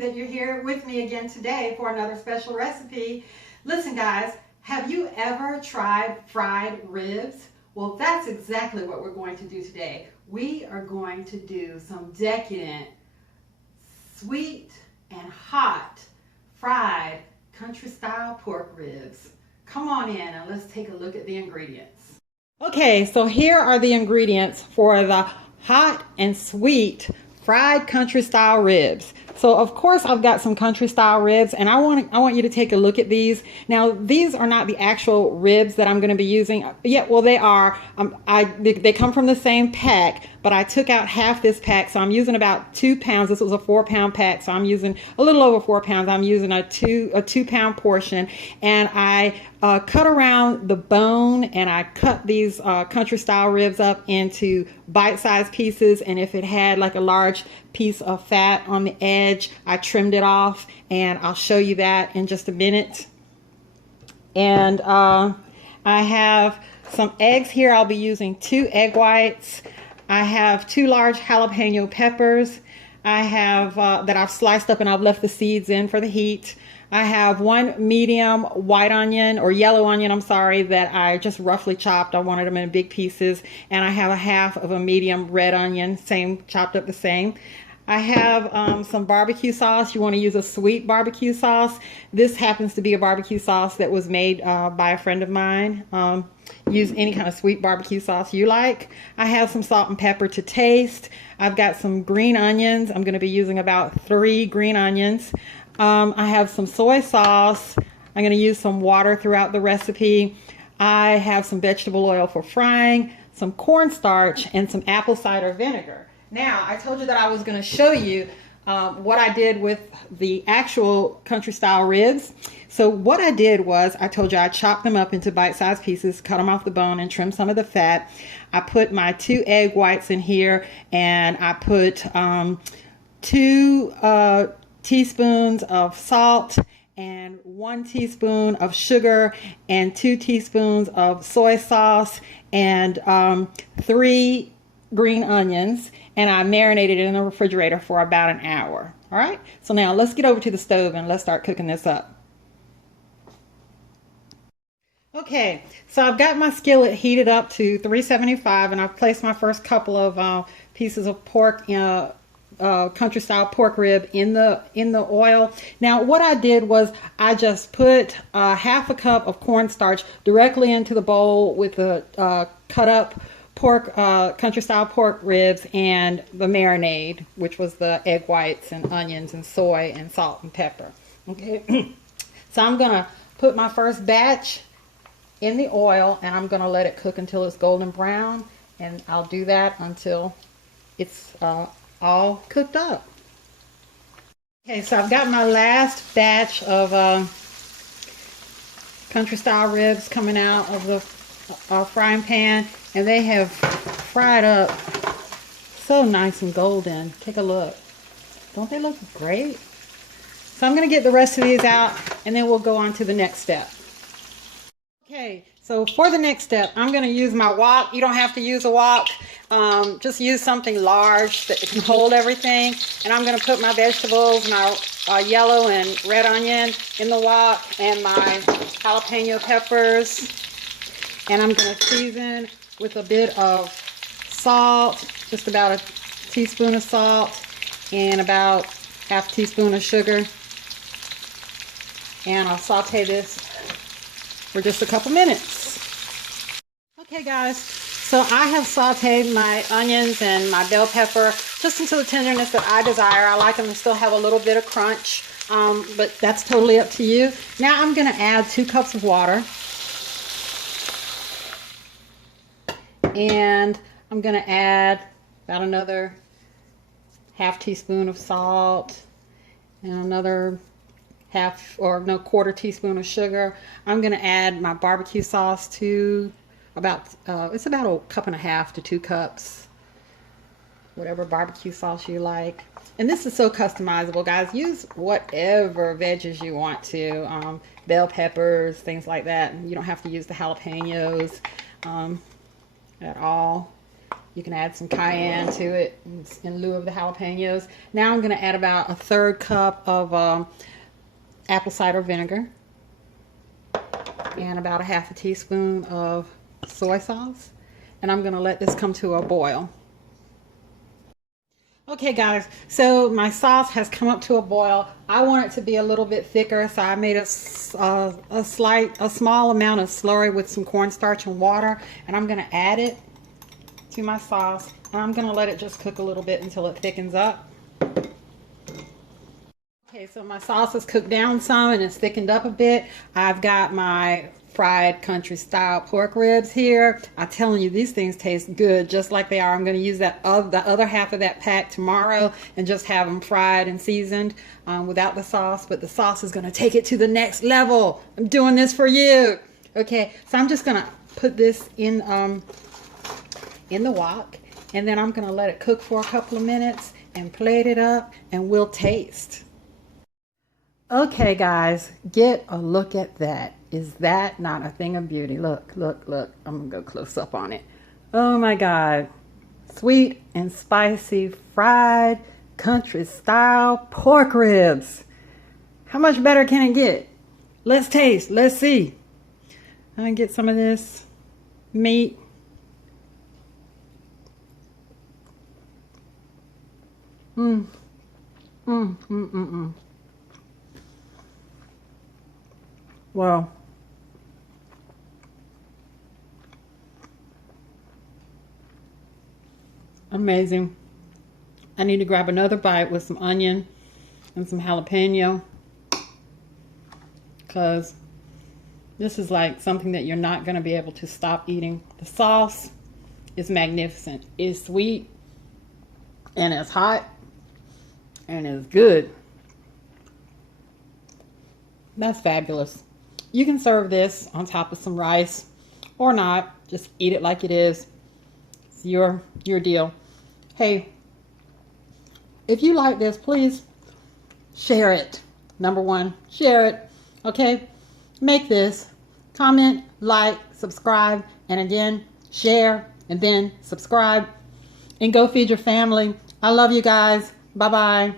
that you're here with me again today for another special recipe. Listen guys, have you ever tried fried ribs? Well, that's exactly what we're going to do today. We are going to do some decadent, sweet and hot fried country style pork ribs. Come on in and let's take a look at the ingredients. Okay, so here are the ingredients for the hot and sweet fried country style ribs. So of course I've got some country style ribs, and I want you to take a look at these. Now these are not the actual ribs that I'm going to be using. Yeah, well they are. They come from the same pack, but I took out half this pack, so I'm using about 2 pounds. This was a 4-pound pack, so I'm using a little over 4 pounds. I'm using a 2-pound portion, and I cut around the bone, and I cut these country style ribs up into bite-sized pieces. And if it had like a large piece of fat on the edge, I trimmed it off, and I'll show you that in just a minute. And I have some eggs here. I'll be using 2 egg whites. I have 2 large jalapeno peppers. I have that I've sliced up and I've left the seeds in for the heat. I have 1 medium white onion, or yellow onion, I'm sorry, that I just roughly chopped. I wanted them in big pieces. And I have a half of a medium red onion, same, chopped up the same. I have some barbecue sauce. You want to use a sweet barbecue sauce. This happens to be a barbecue sauce that was made by a friend of mine. Use any kind of sweet barbecue sauce you like. I have some salt and pepper to taste. I've got some green onions. I'm going to be using about 3 green onions. I have some soy sauce. I'm going to use some water throughout the recipe. I have some vegetable oil for frying, some cornstarch, and some apple cider vinegar. Now, I told you that I was going to show you what I did with the actual country style ribs. So what I did was, I told you I chopped them up into bite-sized pieces, cut them off the bone, and trimmed some of the fat. I put my 2 egg whites in here, and I put 2 teaspoons of salt and 1 teaspoon of sugar and 2 teaspoons of soy sauce and 3 green onions, and I marinated it in the refrigerator for about an hour. All right, so now let's get over to the stove and let's start cooking this up. Okay, so I've got my skillet heated up to 375, and I've placed my first couple of pieces of pork, country style pork rib in the oil. Now what I did was I just put half a cup of cornstarch directly into the bowl with the cut up pork, country style pork ribs, and the marinade, which was the egg whites and onions and soy and salt and pepper. Okay, so I'm gonna put my first batch in the oil, and I'm gonna let it cook until it's golden brown, and I'll do that until it's all cooked up. Okay, so I've got my last batch of country style ribs coming out of the frying pan, and they have fried up so nice and golden. Take a look. Don't they look great? So I'm going to get the rest of these out, and then we'll go on to the next step. Okay, so for the next step, I'm going to use my wok. You don't have to use a wok. Just use something large that can hold everything. And I'm going to put my vegetables, my yellow and red onion in the wok, and my jalapeno peppers. And I'm going to season with a bit of salt, just about a teaspoon of salt, and about half teaspoon of sugar. And I'll saute this for just a couple minutes. Okay guys, so I have sauteed my onions and my bell pepper just until the tenderness that I desire. I like them to still have a little bit of crunch, but that's totally up to you. Now I'm going to add 2 cups of water. And I'm going to add about another half teaspoon of salt and another quarter teaspoon of sugar. I'm going to add my barbecue sauce to about, it's about 1.5 cups to 2 cups, whatever barbecue sauce you like. And this is so customizable, guys. Use whatever veggies you want to, bell peppers, things like that. You don't have to use the jalapenos at all. You can add some cayenne to it in lieu of the jalapenos. Now I'm going to add about a 1/3 cup of apple cider vinegar and about a 1/2 teaspoon of soy sauce. And I'm going to let this come to a boil. Okay guys, so my sauce has come up to a boil. I want it to be a little bit thicker, so I made a small amount of slurry with some cornstarch and water, and I'm going to add it to my sauce, and I'm going to let it just cook a little bit until it thickens up. Okay, so my sauce is cooked down some and it's thickened up a bit. I've got my fried country style pork ribs here. I'm telling you, these things taste good just like they are. I'm going to use the other half of that pack tomorrow and just have them fried and seasoned without the sauce, but the sauce is going to take it to the next level. I'm doing this for you. Okay, so I'm just going to put this in the wok, and then I'm going to let it cook for a couple of minutes and plate it up, and we'll taste. Okay guys, get a look at that. Is that not a thing of beauty? Look, look, look. I'm going to go close up on it. Oh my God. Sweet and spicy fried country style pork ribs. How much better can it get? Let's taste. Let's see. I'm going to get some of this meat. Wow. Amazing. I need to grab another bite with some onion and some jalapeno, because this is like something that you're not going to be able to stop eating. The sauce is magnificent. It's sweet and it's hot and it's good. That's fabulous. You can serve this on top of some rice or not. Just eat it like it is. It's your deal. Hey, if you like this, please share it. Number one, share it. Okay? Make this. Comment, like, subscribe, and again, share, and then subscribe. And go feed your family. I love you guys. Bye-bye.